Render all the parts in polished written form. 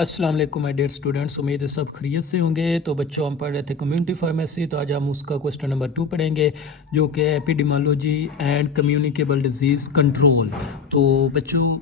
السلام علیکم my dear students, امید ہے سب خیریت سے ہوں گے۔ تو بچوں ہم پڑھ رہے تھے کمیونٹی فارمیسی، تو آج ہم اس کا کوسچن نمبر 2 پڑھیں گے جو کہ ایپیڈیمالوجی اینڈ کمیونیکیبل ڈیزیز کنٹرول۔ تو بچوں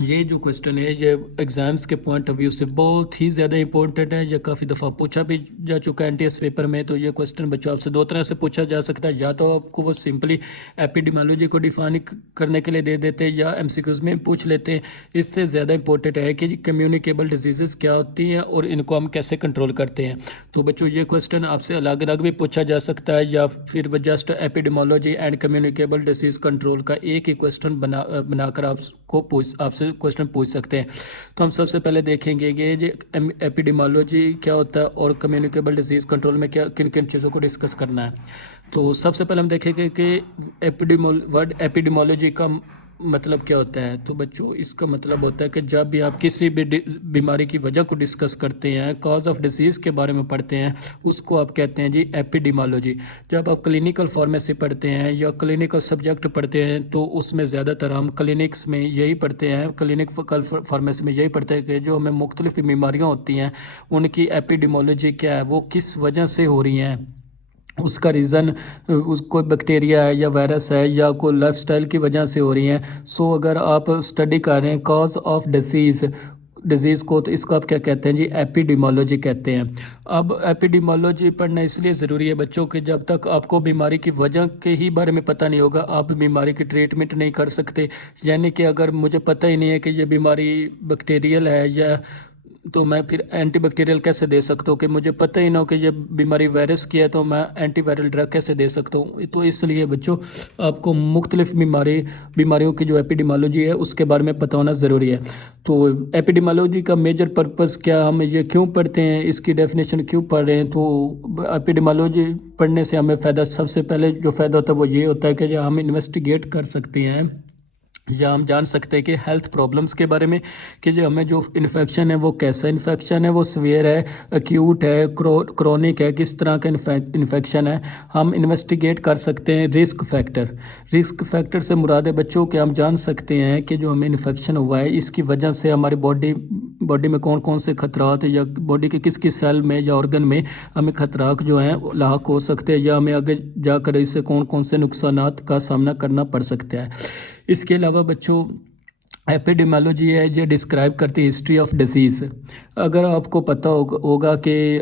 یہ جو کوسچن ہے یہ ایگزامس کے پوائنٹ آف ویو سے بہت ہی زیادہ امپورٹنٹ ہے۔ یہ کافی دفعہ پوچھا بھی جا چکا ہے این ٹی ایس پیپر میں۔ تو یہ کوسچن بچوں آپ سے دو طرح سے پوچھا جا سکتا ہے، یا تو آپ کو وہ سمپلی ایپیڈیمالوجی کو ڈیفائن کرنے کے لیے دے دیتے یا ایم سی کیوز میں پوچھ لیتے ہیں۔ اس سے زیادہ امپورٹنٹ ہے کہ کمیونیکیبل ڈیزیزز کیا ہوتی ہیں اور ان کو ہم کیسے کنٹرول کرتے ہیں۔ تو بچوں یہ کوسچن آپ سے الگ الگ بھی پوچھا جا سکتا ہے یا پھر just epidemiology and communicable disease control کا ایک ہی کوسچن بنا کر آپ سے کوسچن پوچھ سکتے ہیں۔ تو ہم سب سے پہلے دیکھیں گے یہ ایپیڈیمالوجی کیا ہوتا ہے اور کمیونیکیبل ڈیزیز کنٹرول میں کن کن چیزوں کو ڈسکس کرنا ہے۔ تو سب سے پہلے ہم دیکھیں گے کہ ورڈ ایپیڈیمالوجی کا مطلب کیا ہوتا ہے۔ تو بچوں اس کا مطلب ہوتا ہے کہ جب بھی آپ کسی بھی بیماری کی وجہ کو ڈسکس کرتے ہیں، کاز آف ڈیزیز کے بارے میں پڑھتے ہیں، اس کو آپ کہتے ہیں جی ایپیڈیمالوجی۔ جب آپ کلینیکل فارمیسی پڑھتے ہیں یا کلینیکل سبجیکٹ پڑھتے ہیں تو اس میں زیادہ تر ہم کلینکس میں یہی پڑھتے ہیں، کلینیکل فارمیسی میں یہی پڑھتے ہیں کہ جو ہمیں مختلف بیماریاں ہوتی ہیں ان کی ایپیڈیمالوجی کیا ہے، وہ کس وجہ سے ہو رہی ہیں، اس کا ریزن کوئی بیکٹیریا ہے یا وائرس ہے یا کوئی لائف سٹائل کی وجہ سے ہو رہی ہیں۔ سو اگر آپ اسٹڈی کر رہے ہیں کاز آف ڈیزیز کو، تو اس کو آپ کیا کہتے ہیں جی ایپیڈیمالوجی کہتے ہیں۔ اب ایپیڈیمالوجی پڑھنا اس لیے ضروری ہے بچوں کہ جب تک آپ کو بیماری کی وجہ کے ہی بارے میں پتہ نہیں ہوگا آپ بیماری کی ٹریٹمنٹ نہیں کر سکتے۔ یعنی کہ اگر مجھے پتہ ہی نہیں ہے کہ یہ بیماری بیکٹیریل ہے یا تو میں پھر اینٹی بیکٹیریل کیسے دے سکتا ہوں، کہ مجھے پتہ ہی نہ ہو کہ یہ بیماری وائرس کی ہے تو میں اینٹی وائرل ڈرگ کیسے دے سکتا ہوں۔ تو اس لیے بچوں آپ کو مختلف بیماریوں کی جو ایپیڈیمالوجی ہے اس کے بارے میں پتہ ہونا ضروری ہے۔ تو ایپیڈیمالوجی کا میجر پرپس کیا، ہم یہ کیوں پڑھتے ہیں، اس کی ڈیفینیشن کیوں پڑھ رہے ہیں۔ تو ایپیڈیمالوجی پڑھنے سے ہمیں فائدہ، سب سے پہلے جو فائدہ ہوتا ہے وہ یہ ہوتا ہے کہ ہم انویسٹیگیٹ کر سکتے ہیں یا ہم جان سکتے ہیں کہ ہیلتھ پرابلمس کے بارے میں، کہ جو ہمیں جو انفیکشن ہے وہ کیسا انفیکشن ہے، وہ سویئر ہے، ایکیوٹ ہے، کرونک ہے، کس طرح کا انفیکشن ہے۔ ہم انویسٹیگیٹ کر سکتے ہیں رسک فیکٹر سے مراد ہے بچوں کہ ہم جان سکتے ہیں کہ جو ہمیں انفیکشن ہوا ہے اس کی وجہ سے ہماری باڈی میں کون کون سے خطرات ہیں یا باڈی کے کس کس سیل میں یا آرگن میں ہمیں خطرات جو ہیں لاحق ہو سکتے ہیں یا ہمیں آگے جا کر اس سے کون کون سے نقصانات کا سامنا کرنا پڑ سکتا ہے۔ اس کے علاوہ بچوں ایپیڈیمالوجی ہے یہ ڈسکرائب کرتی ہے ہسٹری آف ڈیزیز۔ اگر آپ کو پتہ ہوگا کہ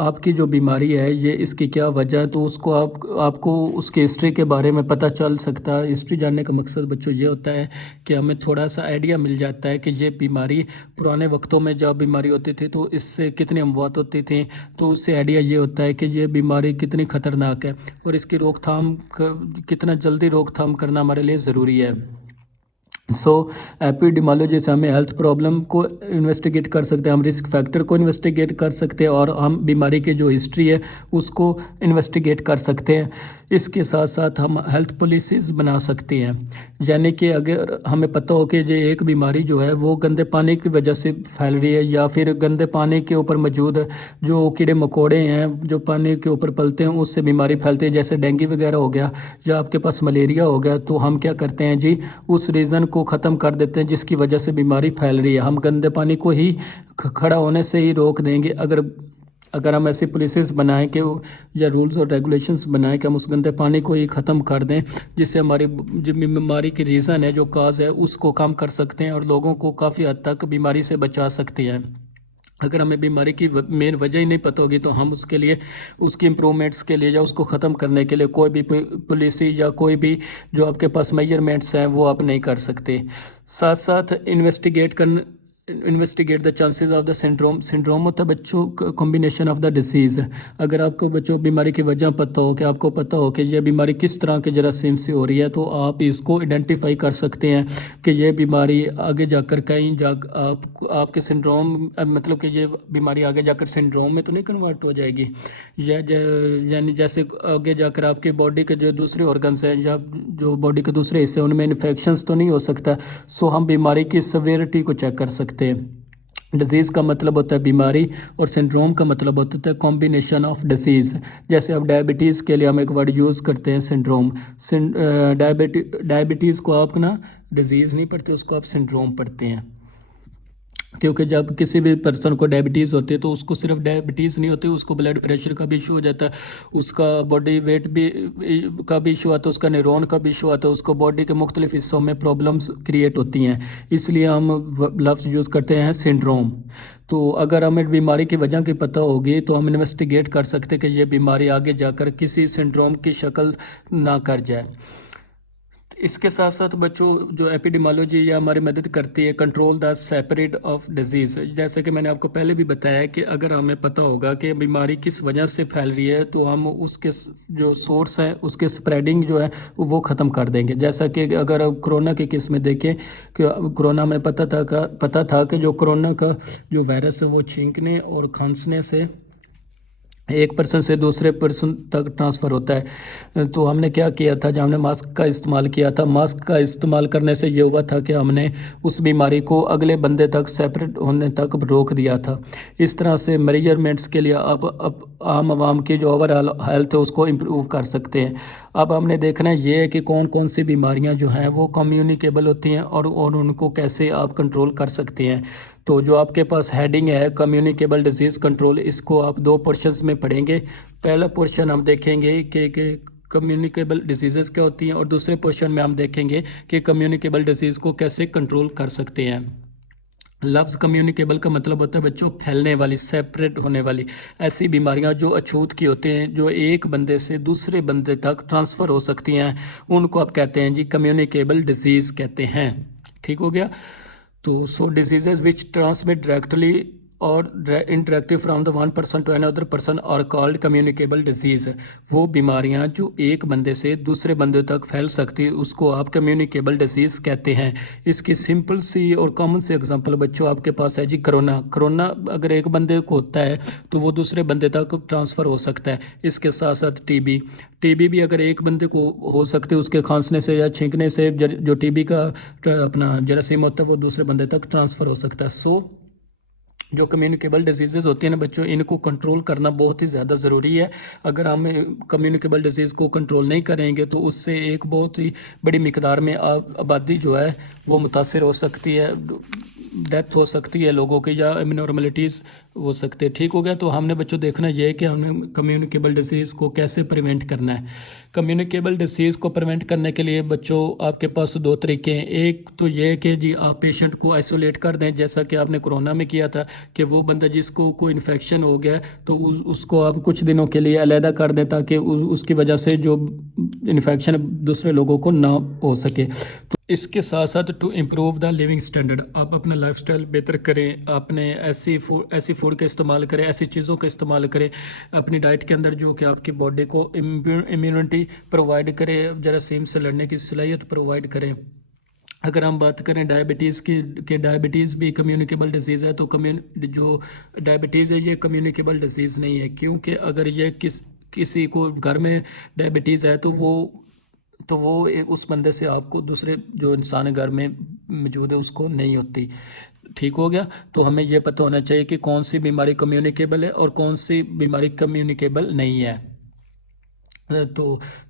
آپ کی جو بیماری ہے یہ اس کی کیا وجہ ہے تو اس کو آپ کو اس کی ہسٹری کے بارے میں پتہ چل سکتا ہے۔ ہسٹری جاننے کا مقصد بچوں یہ ہوتا ہے کہ ہمیں تھوڑا سا آئیڈیا مل جاتا ہے کہ یہ بیماری پرانے وقتوں میں جب بیماری ہوتی تھی تو اس سے کتنی اموات ہوتی تھیں، تو اس سے آئیڈیا یہ ہوتا ہے کہ یہ بیماری کتنی خطرناک ہے اور اس کی روک تھام کتنا جلدی روک تھام کرنا ہمارے لیے ضروری ہے۔ سو ایپیڈیمالوجی سے ہمیں ہیلتھ پرابلم کو انویسٹیگیٹ کر سکتے ہیں، ہم رسک فیکٹر کو انویسٹیگیٹ کر سکتے ہیں اور ہم بیماری کی جو ہسٹری ہے اس کو انویسٹیگیٹ کر سکتے ہیں۔ اس کے ساتھ ساتھ ہم ہیلتھ پالیسیز بنا سکتے ہیں، یعنی کہ اگر ہمیں پتہ ہو کہ یہ ایک بیماری جو ہے وہ گندے پانی کی وجہ سے پھیل رہی ہے یا پھر گندے پانی کے اوپر موجود جو کیڑے مکوڑے ہیں جو پانی کے اوپر پلتے ہیں اس سے بیماری پھیلتی ہے، جیسے ڈینگی وغیرہ ہو گیا یا آپ کے پاس ملیریا ہو گیا، تو ہم کیا کرتے ہیں جی اس ریزن کو ختم کر دیتے ہیں جس کی وجہ سے بیماری پھیل رہی ہے۔ ہم گندے پانی کو ہی کھڑا ہونے سے ہی روک دیں گے اگر ہم ایسی پالیسیز بنائیں کہ یا رولز اور ریگولیشنز بنائیں کہ ہم اس گندے پانی کو ہی ختم کر دیں، جس سے ہماری جو بیماری کی ریزن ہے جو کاز ہے اس کو کم کر سکتے ہیں اور لوگوں کو کافی حد تک بیماری سے بچا سکتے ہیں۔ اگر ہمیں بیماری کی مین وجہ ہی نہیں پتہ ہوگی تو ہم اس کے لیے اس کی امپرومنٹس کے لیے یا اس کو ختم کرنے کے لیے کوئی بھی پالیسی یا کوئی بھی جو آپ کے پاس میجرمنٹس ہیں وہ آپ نہیں کر سکتے۔ ساتھ ساتھ investigate the chances of the syndrome ہوتا ہے بچوں کمبینیشن آف دا ڈیزیز۔ اگر آپ کو بچوں بیماری کی وجہ پتہ ہو کہ آپ کو پتہ ہو کہ یہ بیماری کس طرح کے جراثیم سے ہو رہی ہے تو آپ اس کو آئیڈینٹیفائی کر سکتے ہیں کہ یہ بیماری آگے جا کر کہیں آپ کے سنڈروم مطلب کہ یہ بیماری آگے جا کر سنڈروم میں تو نہیں کنورٹ ہو جائے گی، یعنی جیسے آگے جا کر آپ کی باڈی کے جو دوسرے آرگنز ہیں یا جو باڈی کے دوسرے حصے ان میں انفیکشنز تو نہیں ہو سکتا۔ سو ہم بیماری کی سیویرٹی کو چیک کر سکتے ہیں۔ ڈیزیز کا مطلب ہوتا ہے بیماری اور سنڈروم کا مطلب ہوتا ہے کمبینیشن آف ڈیزیز۔ جیسے اب ڈائبٹیز کے لیے ہم ایک ورڈ یوز کرتے ہیں سنڈروم۔ ڈائبٹیز کو آپ نا ڈیزیز نہیں پڑھتے، اس کو آپ سنڈروم پڑھتے ہیں۔ کیونکہ جب کسی بھی پرسن کو ڈائبٹیز ہوتی ہے تو اس کو صرف ڈائبٹیز نہیں ہوتی، اس کو بلڈ پریشر کا بھی ایشو ہو جاتا ہے، اس کا باڈی ویٹ بھی کا بھی ایشو آتا ہے، اس کا نیورون کا بھی ایشو آتا ہے، اس کو باڈی کے مختلف حصوں میں پرابلمس کریٹ ہوتی ہیں، اس لیے ہم لفظ یوز کرتے ہیں سنڈروم۔ تو اگر ہمیں بیماری کی وجہ کی پتہ ہوگی تو ہم انویسٹیگیٹ کر سکتے کہ یہ بیماری آگے جا کر کسی سنڈروم کی شکل نہ کر جائے۔ اس کے ساتھ ساتھ بچوں جو ایپیڈیمالوجی یہ ہماری مدد کرتی ہے control the spread of disease, جیسے کہ میں نے آپ کو پہلے بھی بتایا کہ اگر ہمیں پتہ ہوگا کہ بیماری کس وجہ سے پھیل رہی ہے تو ہم اس کے جو سورس ہے اس کے سپریڈنگ جو ہے وہ ختم کر دیں گے۔ جیسا کہ اگر کرونا کے کیس میں دیکھیں کہ کرونا میں پتہ تھا کہ جو کرونا کا جو وائرس ہے وہ چھینکنے اور کھانسنے سے ایک پرسن سے دوسرے پرسن تک ٹرانسفر ہوتا ہے، تو ہم نے کیا کیا تھا، جب ہم نے ماسک کا استعمال کیا تھا، ماسک کا استعمال کرنے سے یہ ہوا تھا کہ ہم نے اس بیماری کو اگلے بندے تک سیپریٹ ہونے تک روک دیا تھا۔ اس طرح سے میجرمنٹس کے لیے اب عام عوام کی جو اوور آل ہیلتھ ہے اس کو امپروو کر سکتے ہیں۔ اب ہم نے دیکھنا یہ ہے کہ کون کون سی بیماریاں جو ہیں وہ کمیونیکیبل ہوتی ہیں اور ان کو کیسے آپ کنٹرول کر سکتے ہیں۔ تو جو آپ کے پاس ہیڈنگ ہے کمیونیکیبل ڈیزیز کنٹرول، اس کو آپ 2 پورشنز میں پڑھیں گے۔ پہلا پورشن ہم دیکھیں گے کہ کمیونیکیبل ڈیزیزز کیا ہوتی ہیں، اور دوسرے پورشن میں ہم دیکھیں گے کہ کمیونیکیبل ڈیزیز کو کیسے کنٹرول کر سکتے ہیں۔ لفظ کمیونیکیبل کا مطلب ہوتا ہے بچوں پھیلنے والی، سیپریٹ ہونے والی ایسی بیماریاں جو اچھوت کی ہوتے ہیں، جو ایک بندے سے دوسرے بندے تک ٹرانسفر ہو سکتی ہیں، ان کو آپ کہتے ہیں جی کمیونیکیبل ڈیزیز کہتے ہیں۔ ٹھیک ہو گیا؟ تو so diseases which transmit directly اور indirectly from the one person to another person are called communicable disease, وہ بیماریاں جو ایک بندے سے دوسرے بندے تک پھیل سکتی اس کو آپ کمیونیکیبل ڈیزیز کہتے ہیں۔ اس کی سمپل سی اور کامن سی اگزامپل بچوں آپ کے پاس ہے جی کرونا اگر ایک بندے کو ہوتا ہے تو وہ دوسرے بندے تک ٹرانسفر ہو سکتا ہے۔ اس کے ساتھ ساتھ ٹی بی بھی اگر ایک بندے کو ہو سکتے اس کے کھانسنے سے یا چھینکنے سے، جو ٹی بی کا اپنا جراثیم ہوتا ہے وہ دوسرے بندے تک ٹرانسفر ہو سکتا ہے۔ جو کمیونیکیبل ڈیزیزز ہوتی ہیں نا بچوں، ان کو کنٹرول کرنا بہت ہی زیادہ ضروری ہے۔ اگر ہم کمیونیکیبل ڈیزیز کو کنٹرول نہیں کریں گے تو اس سے ایک بہت ہی بڑی مقدار میں آبادی جو ہے وہ متاثر ہو سکتی ہے، ڈیتھ ہو سکتی ہے لوگوں کی، یا ایبنارملٹیز ہو سکتے ہیں۔ ٹھیک ہو گیا؟ تو ہم نے بچوں دیکھنا یہ ہے کہ ہم نے کمیونیکیبل ڈیزیز کو کیسے پریونٹ کرنا ہے۔ کمیونیکیبل ڈیزیز کو پریونٹ کرنے کے لیے بچوں آپ کے پاس 2 طریقے ہیں۔ ایک تو یہ ہے کہ جی آپ پیشنٹ کو آئسولیٹ کر دیں، جیسا کہ آپ نے کرونا میں کیا تھا کہ وہ بندہ جس کو کوئی انفیکشن ہو گیا تو اس کو آپ کچھ دنوں کے لیے علیحدہ کر دیں تاکہ اس کی وجہ سے جو انفیکشن دوسرے لوگوں کو نہ ہو سکے۔ تو اس کے ساتھ ساتھ to improve the living standard, آپ اپنا لائف سٹائل بہتر کریں، اپنے ایسی فوڈ کا استعمال کریں، ایسی چیزوں کا استعمال کریں اپنی ڈائٹ کے اندر جو کہ آپ کی باڈی کو امیونٹی پرووائڈ کرے، جراثیم سے لڑنے کی صلاحیت پرووائڈ کریں۔ اگر ہم بات کریں ڈائبٹیز کی کہ ڈائبٹیز بھی کمیونیکیبل ڈیزیز ہے، تو جو ڈائبٹیز ہے یہ کمیونیکیبل ڈیزیز نہیں ہے، کیونکہ اگر یہ کسی کو گھر میں ڈائبٹیز ہے تو وہ اس بندے سے آپ کو دوسرے جو انسان گھر میں موجود ہے اس کو نہیں ہوتی۔ ٹھیک ہو گیا؟ تو ہمیں یہ پتہ ہونا چاہیے کہ کون سی بیماری کمیونیکیبل ہے اور کون سی بیماری کمیونیکیبل نہیں ہے۔ تو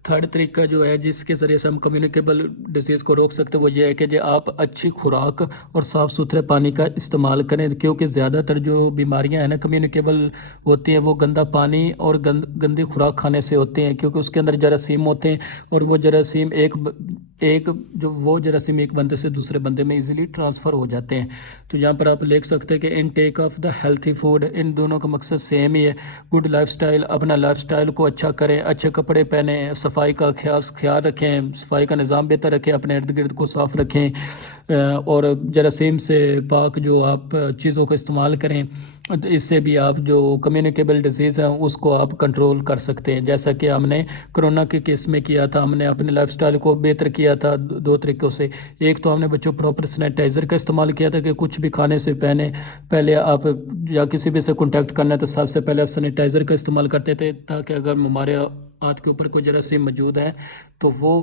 3rd طریقہ جو ہے جس کے ذریعے سے ہم کمیونیکیبل ڈیزیز کو روک سکتے ہیں وہ یہ ہے کہ آپ اچھی خوراک اور صاف ستھرے پانی کا استعمال کریں، کیونکہ زیادہ تر جو بیماریاں ہیں نا کمیونیکیبل ہوتی ہیں وہ گندا پانی اور گندی خوراک کھانے سے ہوتے ہیں، کیونکہ اس کے اندر جراثیم ہوتے ہیں اور وہ جراثیم ایک بندے سے دوسرے بندے میں ایزیلی ٹرانسفر ہو جاتے ہیں۔ تو یہاں پر آپ لکھ سکتے ہیں کہ intake of the healthy food, ان دونوں کا مقصد سیم ہی ہے۔ گڈ لائف سٹائل، اپنا لائف سٹائل کو اچھا کریں، اچھے کپڑے پہنیں، صفائی کا خیال رکھیں، صفائی کا نظام بہتر رکھیں، اپنے ارد گرد کو صاف رکھیں، اور جراثیم سے پاک جو آپ چیزوں کا استعمال کریں، اس سے بھی آپ جو کمیونیکیبل ڈیزیز ہیں اس کو آپ کنٹرول کر سکتے ہیں، جیسا کہ ہم نے کرونا کے کیس میں کیا تھا۔ ہم نے اپنے لائف سٹائل کو بہتر کیا تھا 2 طریقوں سے۔ ایک تو ہم نے بچوں پراپر سینیٹائزر کا استعمال کیا تھا کہ کچھ بھی کھانے سے پہلے آپ یا کسی بھی سے کنٹیکٹ کرنا ہے تو سب سے پہلے آپ سینیٹائزر کا استعمال کرتے تھے، تاکہ اگر ہمارے ہاتھ کے اوپر کوئی جراثیم موجود ہے تو وہ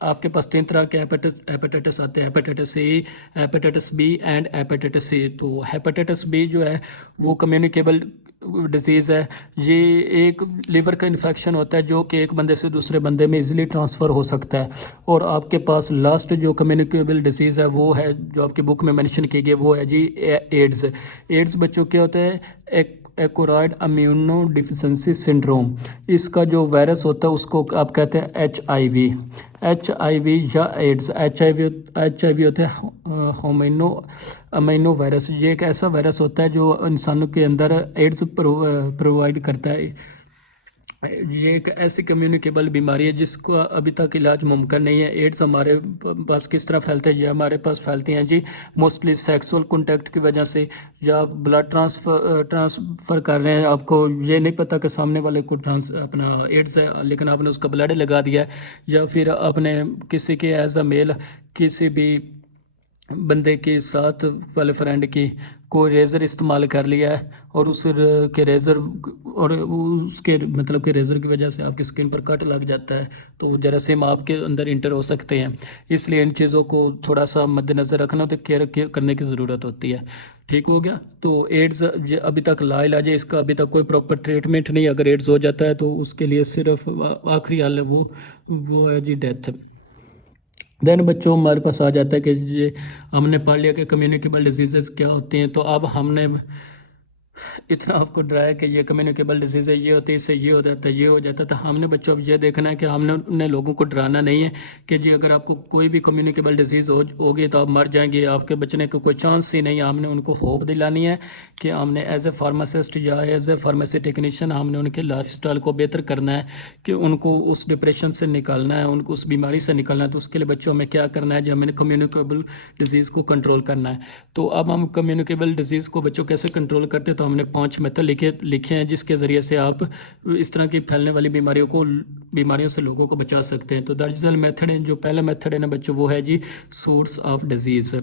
آپ کے پاس 3 طرح کے ہیپیٹائٹس آتے ہیں، hepatitis C, hepatitis B and hepatitis C. تو ہیپیٹائٹس بی جو ہے وہ کمیونیکیبل ڈیزیز ہے، یہ ایک لیور کا انفیکشن ہوتا ہے جو کہ ایک بندے سے دوسرے بندے میں ایزیلی ٹرانسفر ہو سکتا ہے۔ اور آپ کے پاس لاسٹ جو کمیونیکیبل ڈیزیز ہے وہ ہے جو آپ کی بک میں منشن کی گئی، وہ ہے جی ایڈز۔ ایڈز بچوں کیا ہوتا ہے؟ ایکورائڈ امیونو ڈیفیشنسی سنڈروم۔ اس کا جو وائرس ہوتا ہے اس کو آپ کہتے ہیں ایچ آئی وی یا ایڈز۔ ایچ آئی وی ہوتا ہے امینو وائرس۔ یہ ایک ایسا وائرس ہوتا ہے جو انسانوں کے اندر ایڈز پرووائڈ کرتا ہے۔ یہ ایک ایسی کمیونیکیبل بیماری ہے جس کو ابھی تک علاج ممکن نہیں ہے۔ ایڈز ہمارے پاس کس طرح پھیلتے ہیں؟ یہ ہمارے پاس پھیلتی ہیں جی موسٹلی سیکسول کنٹیکٹ کی وجہ سے، یا بلڈ ٹرانسفر کر رہے ہیں، آپ کو یہ نہیں پتہ کہ سامنے والے کو اپنا ایڈز ہے لیکن آپ نے اس کا بلڈ لگا دیا ہے، یا پھر آپ نے کسی کے ایز اے میل کسی بھی بندے کے ساتھ والے فرینڈ کی کوئی ریزر استعمال کر لیا ہے، اور اس کے ریزر اور اس کے مطلب کہ ریزر کی وجہ سے آپ کی سکن پر کٹ لگ جاتا ہے، تو جراثیم آپ کے اندر انٹر ہو سکتے ہیں۔ اس لیے ان چیزوں کو تھوڑا سا مد نظر رکھنا تو کیئر کرنے کی ضرورت ہوتی ہے۔ ٹھیک ہو گیا؟ تو ایڈز ابھی تک لا علاج ہے، اس کا ابھی تک کوئی پراپر ٹریٹمنٹ نہیں۔ اگر ایڈز ہو جاتا ہے تو اس کے لیے صرف آخری حل ہے وہ ہے جی ڈیتھ۔ دین بچوں ہمارے پاس آ جاتا ہے کہ یہ ہم نے پڑھ لیا کہ کمیونیکیبل ڈیزیزز کیا ہوتے ہیں، تو اب ہم نے اتنا آپ کو ڈرایا کہ یہ کمیونیکیبل ڈیزیز ہے، یہ ہوتی ہے، اس سے یہ ہو جاتا ہے، یہ ہو جاتا ہے۔ تو ہم نے بچوں اب یہ دیکھنا ہے کہ ہم نے لوگوں کو ڈرانا نہیں ہے کہ جی اگر آپ کو کوئی بھی کمیونیکیبل ڈیزیز ہوگی تو آپ مر جائیں گے، آپ کے بچنے کا کوئی چانس ہی نہیں ہے۔ ہم نے ان کو ہوپ دلانی ہے کہ ہم نے ایز اے فارماسسٹ یا ایز اے فارمیسی ٹیکنیشین ہم نے ان کے لائف سٹائل کو بہتر کرنا ہے، کہ ان کو اس ڈپریشن سے نکالنا ہے، ان کو اس بیماری سے نکالنا ہے۔ تو اس کے لیے بچوں میں کیا کرنا ہے جی؟ ہمیں کمیونیکیبل ڈیزیز کو کنٹرول کرنا ہے۔ تو اب ہم کمیونیکیبل ڈیزیز کو بچوں کیسے کنٹرول کرتے ہیں؟ تو ہم نے 5 میتھڈ لکھے ہیں جس کے ذریعے سے آپ اس طرح کی پھیلنے والی بیماریوں سے لوگوں کو بچا سکتے ہیں۔ تو درج ذیل میتھڈ ہے، جو پہلا میتھڈ ہے نا بچوں وہ ہے جی سورس آف ڈیزیز،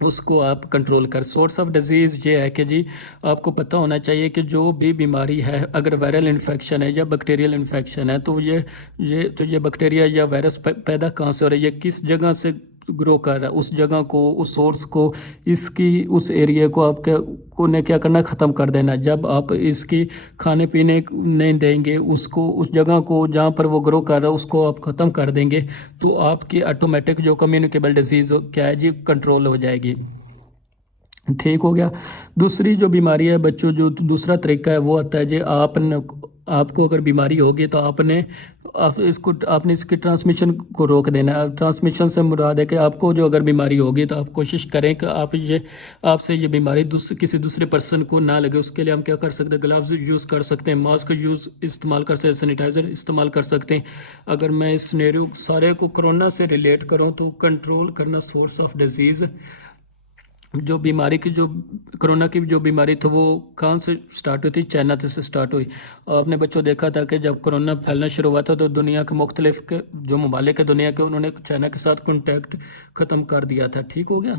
اس کو آپ کنٹرول کر۔ سورس آف ڈیزیز یہ ہے کہ جی آپ کو پتہ ہونا چاہیے کہ جو بھی بیماری ہے، اگر وائرل انفیکشن ہے یا بیکٹیریل انفیکشن ہے، تو یہ بیکٹیریا یا وائرس پیدا کہاں سے ہو رہا ہے، یہ کس جگہ سے گرو کر رہا ہے، اس جگہ کو، اس سورس کو، اس ایریے کو آپ نے کیا کرنا ہے؟ ختم کر دینا۔ جب آپ اس کی کھانے پینے نہیں دیں گے اس جگہ کو جہاں پر وہ گرو کر رہا ہے اس کو آپ ختم کر دیں گے، تو آپ کی آٹومیٹک جو کمیونیکیبل ڈیزیز کیا ہے جی کنٹرول ہو جائے گی۔ ٹھیک ہو گیا؟ دوسری جو بیماری ہے بچوں، جو دوسرا طریقہ ہے وہ آتا ہے جی آپ کو اگر بیماری ہوگی تو آپ نے اس کی ٹرانسمیشن کو روک دینا ہے۔ ٹرانسمیشن سے مراد ہے کہ آپ کو جو اگر بیماری ہوگی تو آپ کوشش کریں کہ آپ سے یہ بیماری کسی دوسرے پرسن کو نہ لگے۔ اس کے لیے ہم کیا کر سکتے ہیں؟ گلوز یوز کر سکتے ہیں، ماسک استعمال کر سکتے ہیں، سینیٹائزر استعمال کر سکتے ہیں۔ اگر میں اس سینیریو سارے کو کرونا سے ریلیٹ کروں تو کنٹرول کرنا سورس آف ڈیزیز، جو کرونا کی جو بیماری تھی وہ کہاں سے سٹارٹ ہوئی تھی؟ چائنا سے سٹارٹ ہوئی۔ آپ نے بچوں دیکھا تھا کہ جب کرونا پھیلنا شروع ہوا تھا تو دنیا کے مختلف جو ممالک ہے دنیا کے، انہوں نے چائنا کے ساتھ کانٹیکٹ ختم کر دیا تھا۔ ٹھیک ہو گیا؟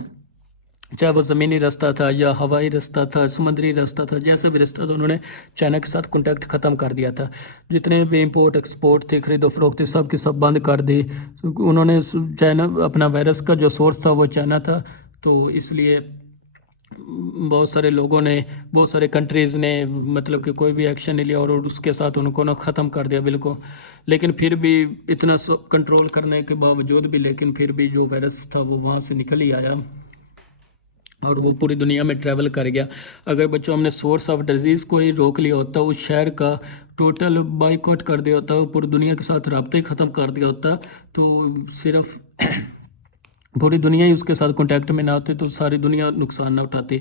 چاہے وہ زمینی رستہ تھا یا ہوائی رستہ تھا، سمندری رستہ تھا، جیسا بھی رستہ تھا انہوں نے چائنا کے ساتھ کانٹیکٹ ختم کر دیا تھا۔ جتنے بھی امپورٹ ایکسپورٹ تھی، خرید و فروخت تھی، سب کی سب بند کر دی۔ انہوں نے اپنا وائرس کا جو سورس تھا وہ چائنا تھا، تو اس لیے بہت سارے لوگوں نے، بہت سارے کنٹریز نے مطلب کہ کوئی بھی ایکشن نہیں لیا اور اس کے ساتھ ان کو ختم کر دیا بالکل۔ لیکن پھر بھی اتنا کنٹرول کرنے کے باوجود بھی لیکن پھر بھی جو وائرس تھا وہ وہاں سے نکل ہی آیا اور وہ پوری دنیا میں ٹریول کر گیا۔ اگر بچوں ہم نے سورس آف ڈیزیز کو ہی روک لیا ہوتا، اس شہر کا ٹوٹل بائیکاٹ کر دیا ہوتا، پوری دنیا کے ساتھ رابطہ ہی ختم کر دیا ہوتا، تو صرف پوری دنیا ہی اس کے ساتھ کانٹیکٹ میں نہ ہوتی تو ساری دنیا نقصان نہ اٹھاتی۔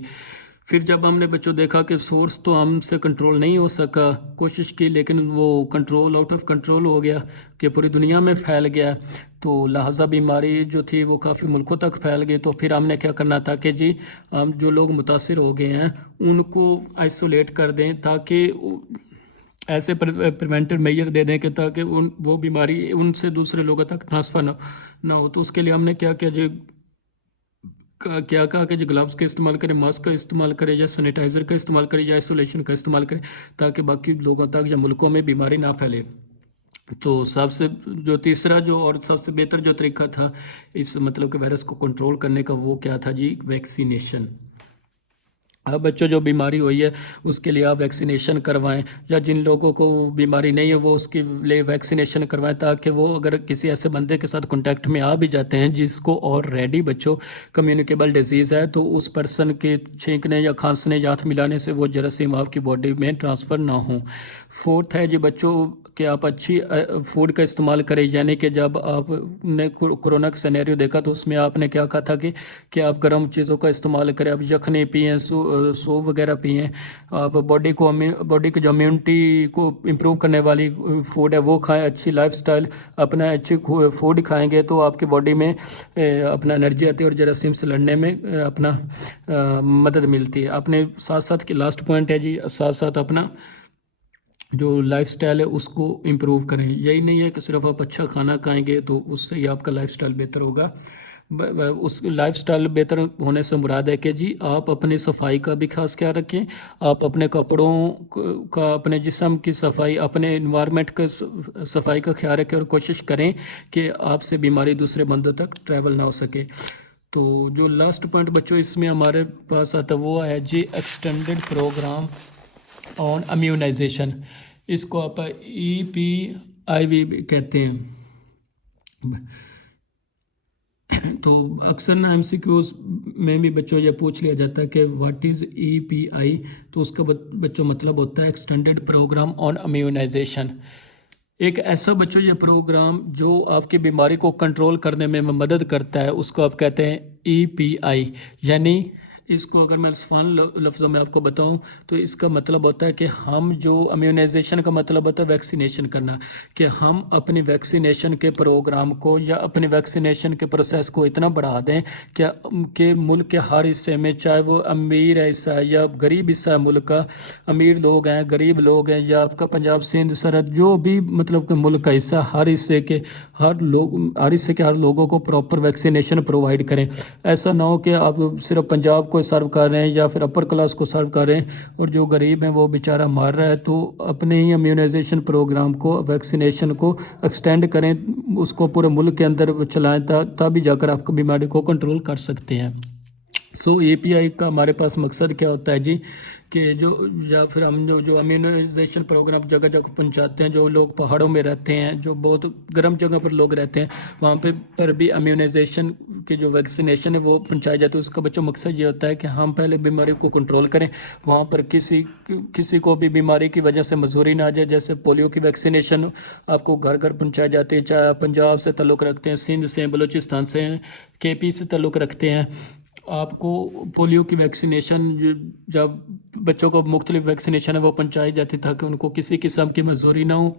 پھر جب ہم نے بچوں دیکھا کہ سورس تو ہم سے کنٹرول نہیں ہو سکا، کوشش کی لیکن وہ آؤٹ آف کنٹرول ہو گیا کہ پوری دنیا میں پھیل گیا، تو لہٰذا بیماری جو تھی وہ کافی ملکوں تک پھیل گئی۔ تو پھر ہم نے کیا کرنا تھا کہ جی ہم جو لوگ متاثر ہو گئے ہیں ان کو آئسولیٹ کر دیں، تاکہ ایسے پریونٹیو میجر دے دیں کہ تاکہ وہ بیماری ان سے دوسرے لوگوں تک ٹرانسفر نہ ہو۔ تو اس کے لیے ہم نے کیا کہا کہ جو گلوز کا استعمال کریں، ماسک کا استعمال کریں، یا سینیٹائزر کا استعمال کریں، یا آئسولیشن کا استعمال کریں، تاکہ باقی لوگوں تک یا ملکوں میں بیماری نہ پھیلے۔ تو سب سے جو تیسرا جو اور سب سے بہتر جو طریقہ تھا اس مطلب کہ وائرس کو کنٹرول کرنے کا وہ کیا تھا جی؟ ویکسینیشن۔ اب بچوں جو بیماری ہوئی ہے اس کے لیے آپ ویکسینیشن کروائیں، یا جن لوگوں کو بیماری نہیں ہے وہ اس کے لیے ویکسینیشن کروائیں، تاکہ وہ اگر کسی ایسے بندے کے ساتھ کنٹیکٹ میں آ بھی جاتے ہیں جس کو آلریڈی بچوں کمیونیکیبل ڈیزیز ہے، تو اس پرسن کے چھینکنے یا کھانسنے یا ہاتھ ملانے سے وہ جراثیم آپ کی باڈی میں ٹرانسفر نہ ہوں۔ فورتھ ہے جی بچوں کہ آپ اچھی فوڈ کا استعمال کریں، یعنی کہ جب آپ نے کرونا کا سینیریو دیکھا تو اس میں آپ نے کیا کہا تھا کہ آپ گرم چیزوں کا استعمال کریں، آپ یخنی پئیں، سوپ وغیرہ پئیں، آپ باڈی کی جو امیونٹی کو امپروو کرنے والی فوڈ ہے وہ کھائیں، اچھی لائف سٹائل اپنا اچھی فوڈ کھائیں گے تو آپ کی باڈی میں اپنا انرجی آتی ہے اور جراثیم سے لڑنے میں اپنا مدد ملتی ہے۔ اپنے ساتھ ساتھ کی لاسٹ پوائنٹ ہے جی، ساتھ ساتھ اپنا جو لائف سٹائل ہے اس کو امپروو کریں۔ یہی نہیں ہے کہ صرف آپ اچھا کھانا کھائیں گے تو اس سے ہی آپ کا لائف سٹائل بہتر ہوگا۔ اس لائف سٹائل بہتر ہونے سے مراد ہے کہ جی آپ اپنی صفائی کا بھی خاص خیال رکھیں، آپ اپنے کپڑوں کا، اپنے جسم کی صفائی، اپنے انوائرمنٹ کا صفائی کا خیال رکھیں، اور کوشش کریں کہ آپ سے بیماری دوسرے بندوں تک ٹریول نہ ہو سکے۔ تو جو لاسٹ پوائنٹ بچوں اس میں ہمارے پاس آتا وہ ہے جی ایکسٹینڈڈ پروگرام آن امیونائزیشن، اس کو آپ EPIV بھی کہتے ہیں۔ تو اکثر نا MCQs میں بھی بچوں یہ پوچھ لیا جاتا ہے کہ واٹ از EPI، تو اس کا بچوں مطلب ہوتا ہے ایکسٹینڈڈ پروگرام آن امیونائزیشن۔ ایک ایسا بچوں یہ پروگرام جو آپ کی بیماری کو کنٹرول کرنے میں مدد کرتا ہے، اس کو آپ کہتے ہیں EPI، یعنی اس کو اگر میں فان لفظوں میں آپ کو بتاؤں تو اس کا مطلب ہوتا ہے کہ ہم جو امیونائزیشن کا مطلب ہوتا ہے ویکسینیشن کرنا، کہ ہم اپنی ویکسینیشن کے پروگرام کو یا اپنی ویکسینیشن کے پروسیس کو اتنا بڑھا دیں کہ ملک کے ہر حصے میں، چاہے وہ امیر حصہ ہے یا غریب حصہ ہے ملک کا، امیر لوگ ہیں، غریب لوگ ہیں، یا آپ کا پنجاب سندھ سرحد جو بھی مطلب کہ ملک کا حصہ، ہر حصے کے ہر لوگوں کو پراپر ویکسینیشن پرووائڈ کریں۔ ایسا نہ ہو کہ آپ صرف پنجاب کو سرو کر رہے ہیں یا پھر اپر کلاس کو سرو کر رہے ہیں اور جو غریب ہیں وہ بیچارہ مار رہا ہے۔ تو اپنے ہی امیونائزیشن پروگرام کو، ویکسینیشن کو ایکسٹینڈ کریں، اس کو پورے ملک کے اندر چلائیں، تبھی جا کر آپ کو بیماری کو کنٹرول کر سکتے ہیں۔ EPI کا ہمارے پاس مقصد کیا ہوتا ہے جی کہ یا پھر ہم جو امیونائزیشن پروگرام جگہ جگہ پہنچاتے ہیں، جو لوگ پہاڑوں میں رہتے ہیں، جو بہت گرم جگہ پر لوگ رہتے ہیں، وہاں پر بھی امیونائزیشن کی جو ویکسینیشن ہے وہ پہنچائی جاتی ہے۔ اس کا بچوں مقصد یہ ہوتا ہے کہ ہم پہلے بیماری کو کنٹرول کریں، وہاں پر کسی کو بھی بیماری کی وجہ سے مزوری نہ آ جائے۔ جیسے پولیو کی ویکسینیشن آپ کو گھر گھر پہنچائی جاتی ہے، چاہے آپ پنجاب سے تعلق رکھتے ہیں، سندھ سے، بلوچستان سے، KP سے تعلق رکھتے ہیں، آپ کو پولیو کی ویکسینیشن جب بچوں کو مختلف ویکسینیشن ہے وہ پہنچائی جاتی تاکہ ان کو کسی قسم کی مزوری نہ ہو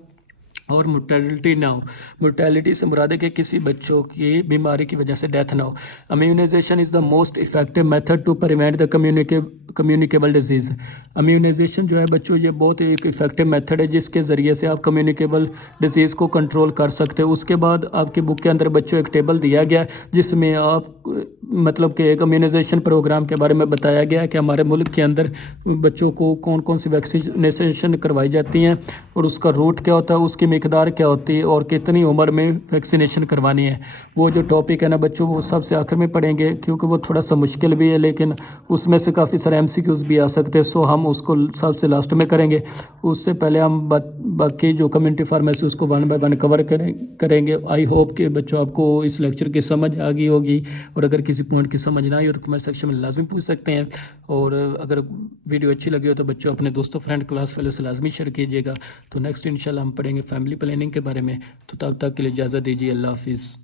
اور مرٹیلٹی نہ ہو۔ مرٹیلٹی سے مراد ہے کہ کسی بچوں کی بیماری کی وجہ سے ڈیتھ نہ ہو۔ Immunisation is the most effective method to prevent the communicable disease. Immunisation جو ہے بچوں یہ بہت ایک افیکٹو میتھڈ ہے جس کے ذریعے سے آپ کمیونیکیبل ڈیزیز کو کنٹرول کر سکتے ہیں۔ اس کے بعد آپ کی بک کے اندر بچوں ایک ٹیبل دیا گیا جس میں آپ مطلب کہ ایک امیونائزیشن پروگرام کے بارے میں بتایا گیا ہے کہ ہمارے ملک کے اندر بچوں کو کون کون سی ویکسینیشن کروائی جاتی ہیں اور اس کا روٹ کیا ہوتا ہے، اس کی مقدار کیا ہوتی ہے اور کتنی عمر میں ویکسینیشن کروانی ہے۔ وہ جو ٹاپک ہے نا بچوں وہ سب سے آخر میں پڑھیں گے کیونکہ وہ تھوڑا سا مشکل بھی ہے، لیکن اس میں سے کافی سارے MCQs بھی آ سکتے ہیں، سو ہم اس کو سب سے لاسٹ میں کریں گے۔ اس سے پہلے ہم باقی جو کمیونٹی فارمیسی اس کو 1 by 1 کور کریں گے۔ آئی ہوپ کہ بچوں آپ کو اس لیکچر کی سمجھ آ گئی ہوگی، اور اگر کسی پوائنٹ کی سمجھ نہ آئی ہو تو کمنٹ سیکشن میں لازمی پوچھ سکتے ہیں، اور اگر ویڈیو اچھی لگی ہو تو بچوں اپنے دوستوں، فرینڈ، کلاس فیلو سے لازمی شیئر کیجیے گا۔ تو نیکسٹ انشاءاللہ ہم پڑھیں گے فیملی پلاننگ کے بارے میں، تو تب تک کے لیے اجازت دیجیے، اللہ حافظ۔